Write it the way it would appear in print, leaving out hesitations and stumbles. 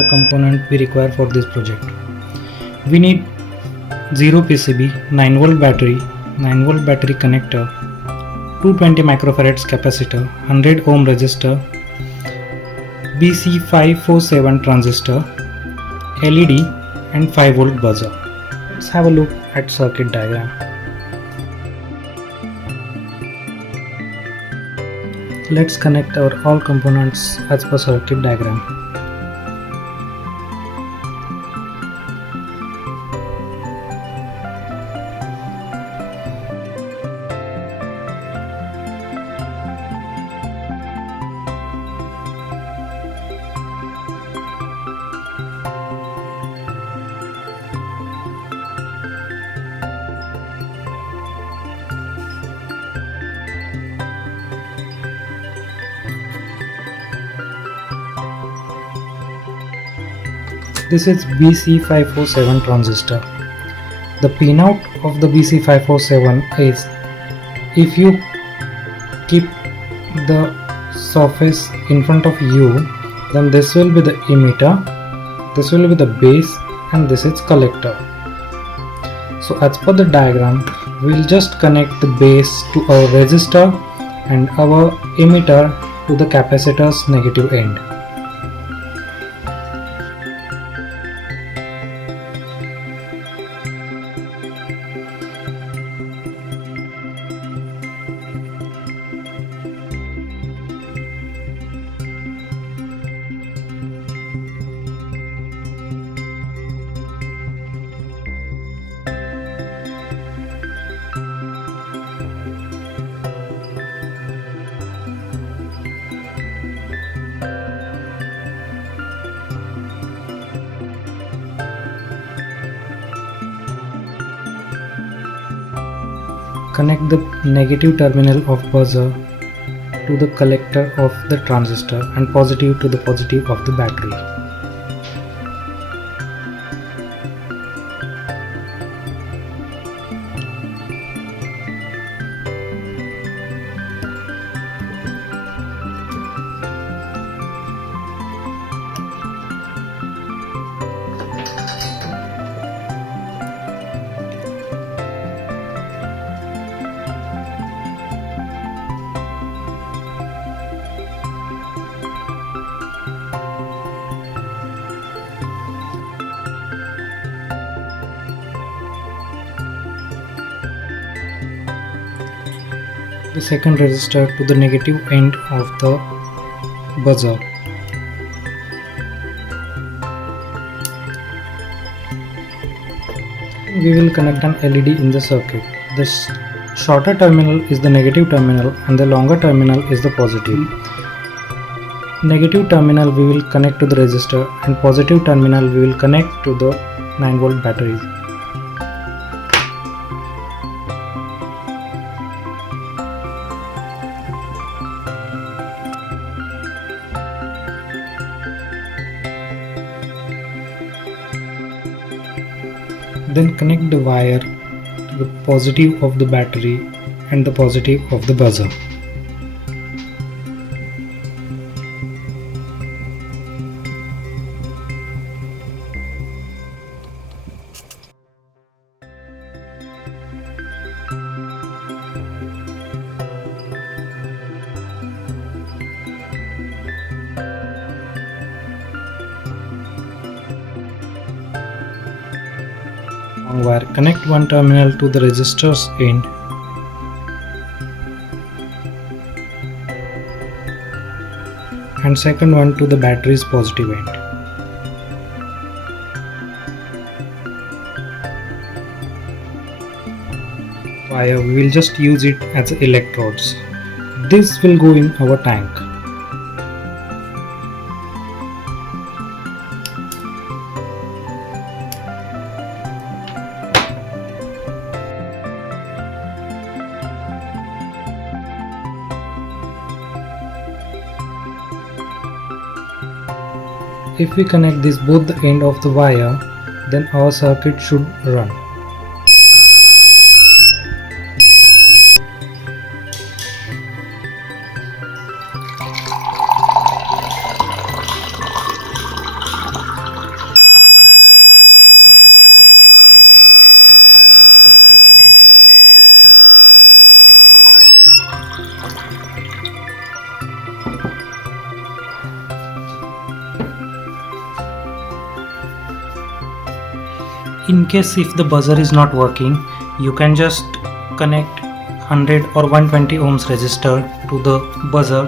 the component we require for this project. We need 0 PCB, 9V battery, 9V battery connector, 220 microfarads capacitor, 100 ohm resistor, BC547 transistor, LED and 5V buzzer. Let's have a look at circuit diagram. Let's connect our all components as per circuit diagram. This is BC547 transistor. The pinout of the BC547 is, if you keep the surface in front of you, then this will be the emitter, this will be the base, and this is collector. So as per the diagram, we will just connect the base to our resistor and our emitter to the capacitor's negative end. Connect the negative terminal of buzzer to the collector of the transistor and positive to the positive of the battery. The second resistor to the negative end of the buzzer. We will connect an LED in the circuit. This shorter terminal is the negative terminal and the longer terminal is the positive. Negative terminal we will connect to the resistor and positive terminal we will connect to the 9V battery. Then connect the wire to the positive of the battery and the positive of the buzzer. Wire, connect one terminal to the resistor's end and second one to the battery's positive end. Wire, we will just use it as electrodes. This will go in our tank. If we connect this both the end of the wire, then our circuit should run. in case if the buzzer is not working, you can just connect 100 or 120 ohms resistor to the buzzer